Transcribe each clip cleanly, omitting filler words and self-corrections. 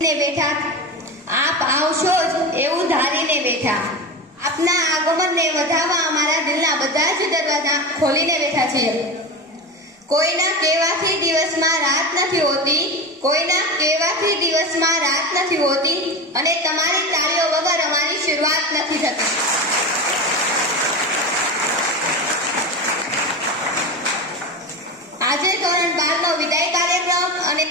ને બેઠા, આપ આવશો જ એવું ધારીને બેઠા. આપના આગમનને વધાવવા અમારા દિલના બધા જ દરવાજા ખોલીને બેઠા છીએ. કોઈના કહેવાથી દિવસમાં રાત નથી હોતી, કોઈના કહેવાથી દિવસમાં રાત નથી હોતી, અને તમારી તાળીઓ વગર અમારી શરૂઆત નથી થતી. આજે ધોરણ 12 નો વિદાય કાર્યક્રમ અને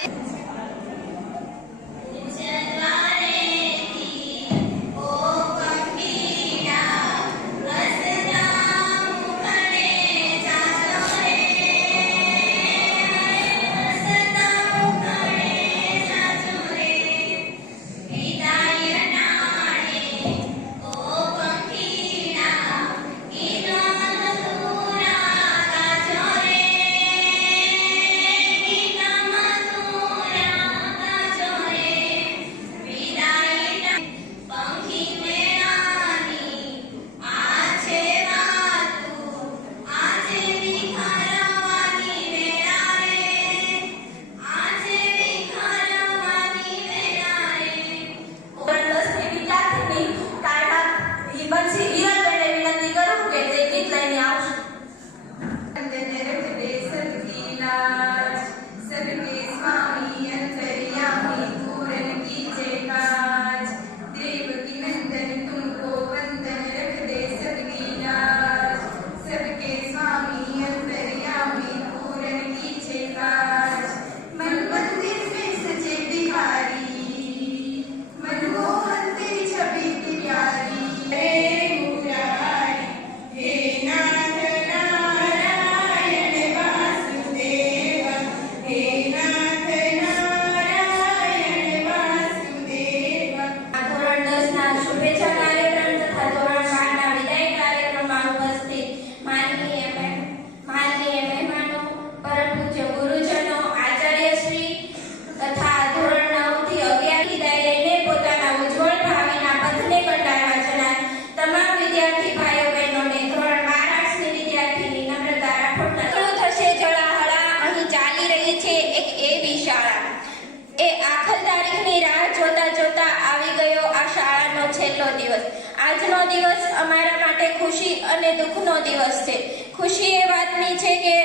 આજનો દિવસ અમારા માટે ખુશી અને દુઃખનો દિવસ છે. ખુશી એ વાતની છે કે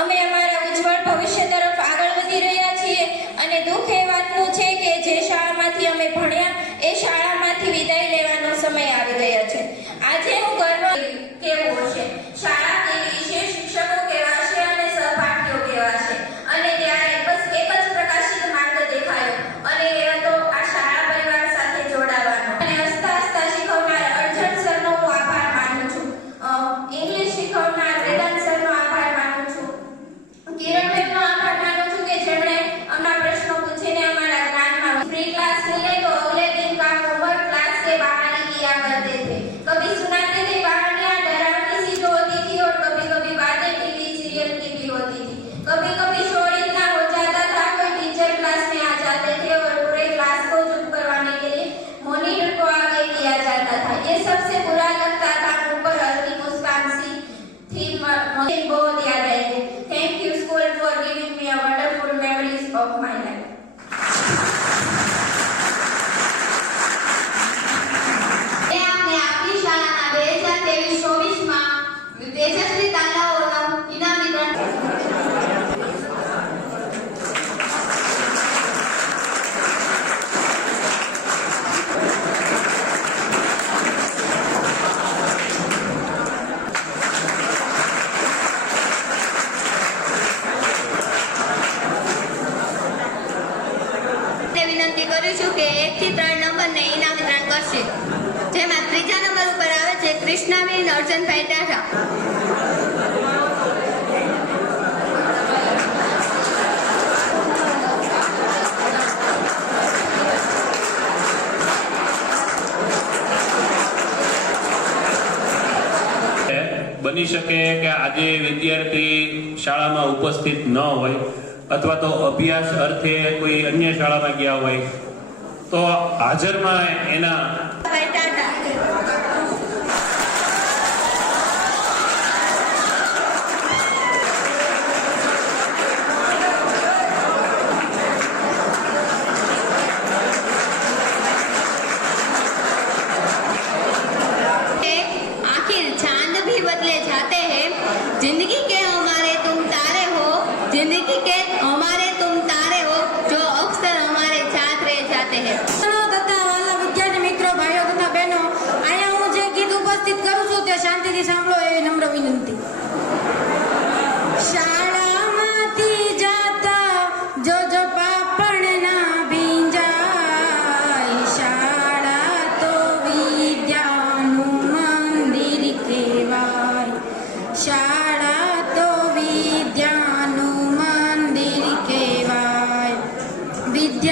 અમે અમારા ઉજ્જવળ ભવિષ્ય તરફ આગળ વધી રહ્યા છીએ, અને દુઃખ એ વાતનું છે કે જે શાળામાંથી અમે ભણ્યા એ શાળામાંથી વિદાય લેવાનો સમય આવી ગયો છે. આજે હું ગર્વ કેવું હશે, શાળા કેવી છે, શિક્ષકો કેવા છે અને સહપાઠીઓ કેવા છે, અને ત્યારે બસ એક જ પ્રકાશિત માર્ગ દેખાયો, અને એ હતો આ શાળા પરિવાર સાથે જોડાવાનો. અને હસતા હસતા શીખવનાર અર્જુન સરનો હું આભાર માનું છું. ઇંગ્લિશ શીખવનાર વેદાંત સરનો આભાર માનું છું. કિરણબેનનો આભાર માનું છું કે જેમણે અમારા પ્રશ્નો પૂછીને અમારા જ્ઞાનમાં ફ્રી ક્લાસ मिले तो अगले दिन का होमवर्क क्लास के बाहर ही किया करते थे. कभी सुनाते थे कहानियां डरावनी सी जो होती थी, और कभी कभी बातें टीवी सीरियल की भी होती थी. कभी कभी शोर इतना हो जाता था कोई टीचर क्लास में आ जाते थे और पूरे क्लास को चुप करवाने के लिए मॉनिटर को आगे किया जाता था. ये सबसे बुरा लगता था. मुंह पर हल्की मुस्कान सी थी. मुझे बहुत याद आएगी. Thank you school for giving me a wonderful memories of my life. તેજસ્વી તાલાઓનો ઇનામ વિતરણ વિનંતી કરું છું કે 1 થી 3 નંબરને ઇનામ વિતરણ કરશે, જેમાં ત્રીજા નંબર ઉપર આવે છે કૃષ્ણાબેન અર્જનભાઈ ટાટા. બની શકે કે આજે વિદ્યાર્થી શાળામાં ઉપસ્થિત ન હોય, અથવા તો અભ્યાસ અર્થે કોઈ અન્ય શાળામાં ગયા હોય, તો હાજરમાં એના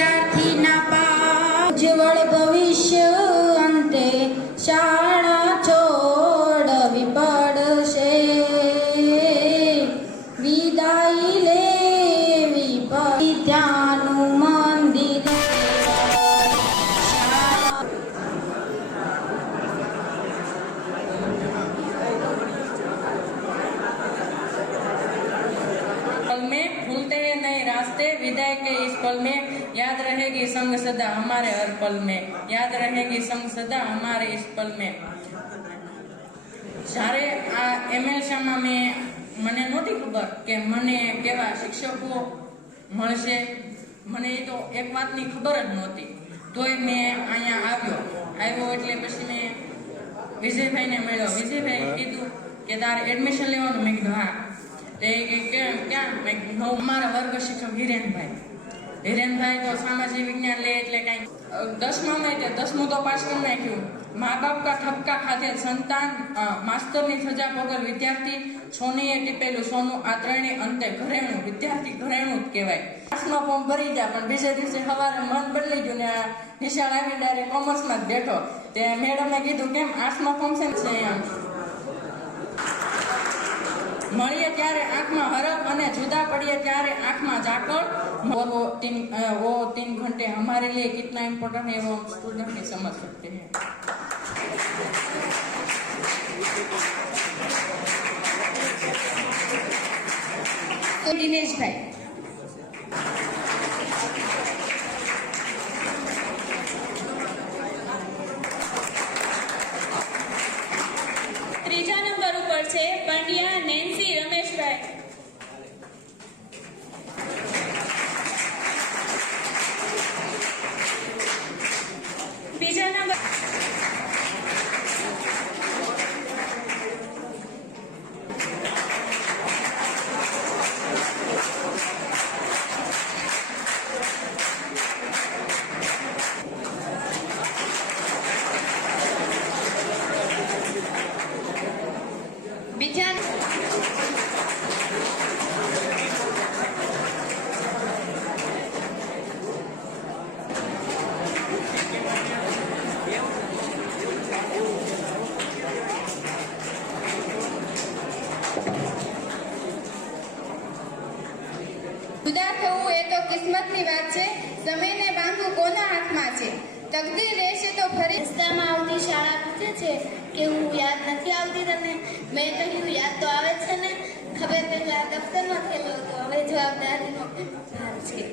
વિદ્યાર્થીના ઉજ્જવળ ભવિષ્ય અંતે શાળા છોડવી પડશે, વિદાય લેવી વિદ્યાનું મંદિર. में भूलते हैं नहीं रास्ते, विदाई के इस पल में याद रहेगी संग सदा हमारे हर पल में, याद रहेगी संग सदा हमारे इस पल में. જ્યારે આ એમએલ શામાં મને નહોતી ખબર કે મને કેવા શિક્ષકો મળશે, મને એ તો એક વાતની ખબર જ નહોતી. તોય મેં અહીંયા આવ્યો એટલે પછી મેં વિજયભાઈને મળ્યો. વિજયભાઈ કીધું કે તારે એડમિશન લેવાનું. મેં કીધું હા. ક્યાં? મેં કીધું અમારા વર્ગ શિક્ષક હિરેનભાઈ તો સામાજિક વિજ્ઞાન લે એટલે કઈ 10માં તે 10મું તો પાસ કરી નાખ્યું. મા બાપ કા ઠપકા ખાતે સંતાન, માસ્તરની સજા વગર વિદ્યાર્થી, સોનીએ ટીપેલું સોનું, આ ત્રણેય અંતે ઘરેણું. વિદ્યાર્થી ઘરેણું જ કહેવાય. આર્ટ્સમાં ફોર્મ ભરી ગયા પણ બીજે દિવસે સવારે મન બદલી ગયું ને નિશાળ આવી ડાયરેક્ટ કોમર્સમાં જ બેઠો. તે મેડમે કીધું કેમ આર્ટ્સમાં ફોર્મ છે એમ. મળીએ ત્યારે આંખમાં હરખ અને જુદા પડીએ ત્યારે આંખમાં ઝાકળ. वो 3 घंटे हमारे लिए कितना इम्पोर्टेंट है वो स्टूडेंट नहीं समझ सकते हैं. દિનેશભાઈ ત્રીજા નંબર ઉપર છે પંડ્યા નેન્સી રમેશભાઈ. બીજા નંબર બીજા જુદા થવું એ તો કિસ્મતની વાત છે, સમયને બાંધવું કોના હાથમાં છે, તકદીર રહેશે તો ફરી. રસ્તામાં આવતી શાળા પૂછે છે કે હું યાદ નથી આવતી તને. મેં કહ્યું યાદ તો આવે છે ને, ખબર પેલા દફતરમાં થયેલો હતો, હવે જવાબદારીનો ભાર છે.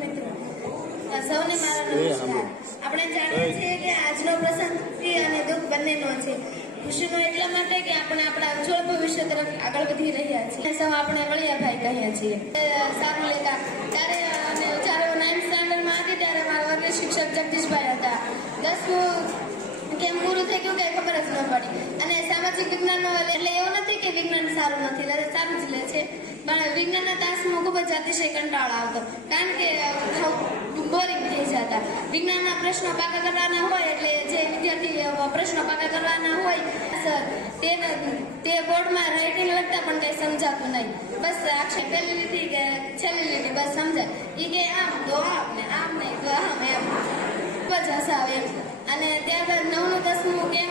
મિત્રો સૌને મારા નમસ્કાર. આપણે જાણીએ છીએ કે આજનો પ્રસંગ ખુશી અને દુઃખ બંનેનો છે. ખુશીનો એટલા માટે કે આપણે આપણા ઉજ્જવળ ભવિષ્ય તરફ આગળ વધી રહ્યા છીએ. સૌ આપણે વળિયાભાઈ કહીએ છીએ. સારું લેતા ત્યારે અને જ્યારે હું 9th સ્ટાન્ડર્ડમાં હતી ત્યારે મારા વર્ગ શિક્ષક જગદીશભાઈ હતા. 10મું કેમ પૂરું થઈ ગયું કે ખબર જ ન પડી. અને સામાજિક વિજ્ઞાનનો એટલે એવું નથી કે વિજ્ઞાન સારું નથી, સારું જ લે છે, પણ વિજ્ઞાનના તાસમાં ખૂબ જ અતિશય કંટાળો આવતો, કારણ કે બોરિંગ થઈ જતા. વિજ્ઞાનના પ્રશ્નો પાકા કરવાના હોય એટલે જે વિદ્યાર્થી પ્રશ્નો પાકા કરવાના હોય સર તે બોર્ડમાં રાઇટિંગ લખતા પણ કંઈ સમજાતું નહીં. બસ અક્ષર પહેલી લીટી કે છેલ્લી લીટી બસ સમજાય. એ કે આમ તો આમ ને આમ નહીં તો આમ એમ ખૂબ જ હસાવે એમ. અને ત્યારબાદ 9મું 10મું કેમ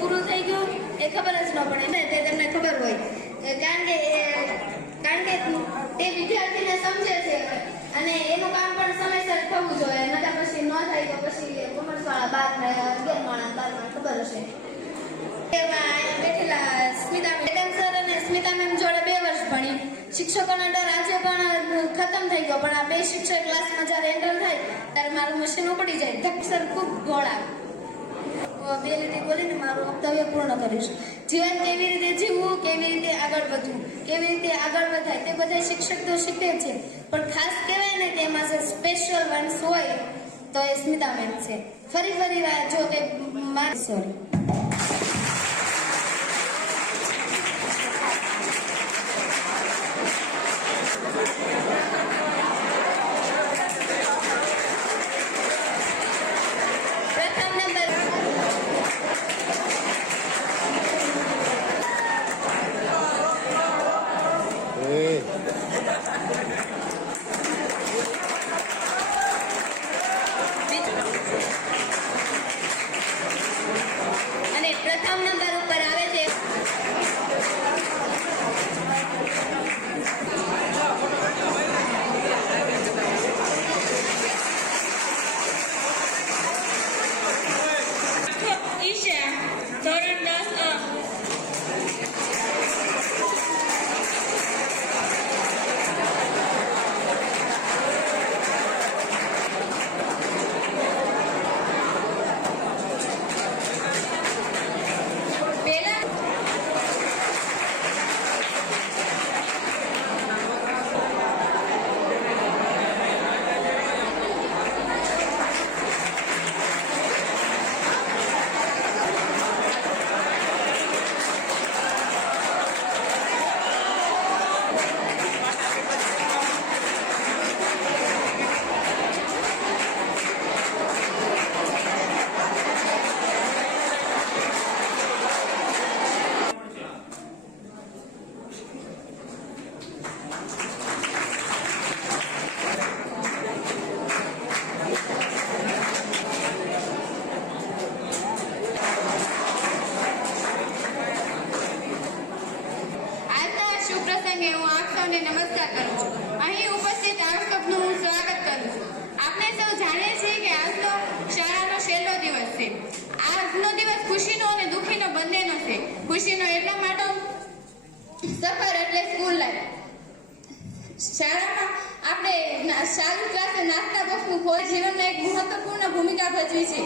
પૂરું થઈ ગયું એ ખબર જ ન પડે ને, તે તમને ખબર હોય, કારણ કે તે વિદ્યાર્થીને સમજે છે અને એનું કામ પણ સમયસર થવું જોઈએ. નકર પછી ન થાય તો પછી કોમર્સવાળા 11 માળા ખબર હશે. બેઠેલા સ્મિતા મેડમ સર અને સ્મિતા મેમ જોડે 2 વર્ષ ભણી. શિક્ષકોનો ડર આજે પણ ખતમ થઈ ગયો, પણ આ 2 શિક્ષક ક્લાસમાં જ્યારે એન્ટર થાય ત્યારે મારું મશીન ઉપડી જાય. સર ખૂબ ગોળા 2 લીટી બોલીને મારું વક્તવ્ય પૂર્ણ કરીશ. જીવન કેવી રીતે જીવવું, કેવી રીતે આગળ વધવું, કેવી રીતે આગળ વધાય તે બધા શિક્ષક તો શીખે છે, પણ ખાસ કહેવાય ને તેમાં જે સ્પેશિયલ વન્સ હોય તો એ સ્મિતા મેમ છે. ફરી વાર જો કે સોરી તરીકે હું આપ સૌને નમસ્કાર કરું છું. અહીં ઉપસ્થિત આપ સૌનું હું સ્વાગત કરું છું. આપણે સૌ જાણીએ છીએ કે આજનો શાળાનો છેલ્લો દિવસ છે. આજનો દિવસ ખુશીનો અને દુઃખીનો બંનેનો છે. ખુશીનો એટલા માટે સફર એટલે સ્કૂલ લાઈફ. શાળામાં આપણે ચાલુ ક્લાસે નાસ્તા બોક્સનું ખોળ જીવનમાં એક મહત્વપૂર્ણ ભૂમિકા ભજવી છે.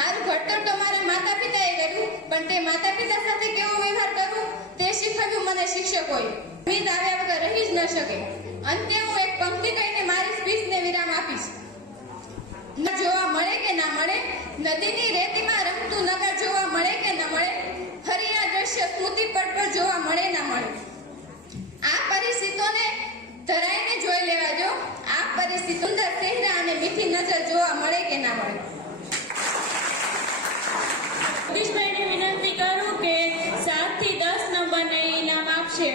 મારું ઘડતર તો મારા માતા પિતાએ કર્યું, પણ તે માતા પિતા સાથે કેવો વ્યવહાર કરવો તે શીખવ્યું મને શિક્ષકોએ. ઉમ્મીદ આવ્યા વગર રહી જ ન શકે. અંતે હું એક પંક્તિ કહીને મારી સ્પીચને વિરામ આપીશ. નગર જોવા મળે કે ના મળે, નદીની રેતીમાં રમતું નગર જોવા મળે કે ના મળે, ફરી આ દ્રશ્ય સ્મૃતિ પટ પર જોવા મળે ના મળે. આ પરિસ્થિતિઓને ધરાઈને જોઈ લેવા જો. આ પરિસ્થિતિ સુંદર ચહેરા અને મીઠી નજર જોવા મળે કે ના મળે. જગદીશભાઈને વિનંતી કરું કે 7 થી 10 નંબરને ઇનામ આપશે.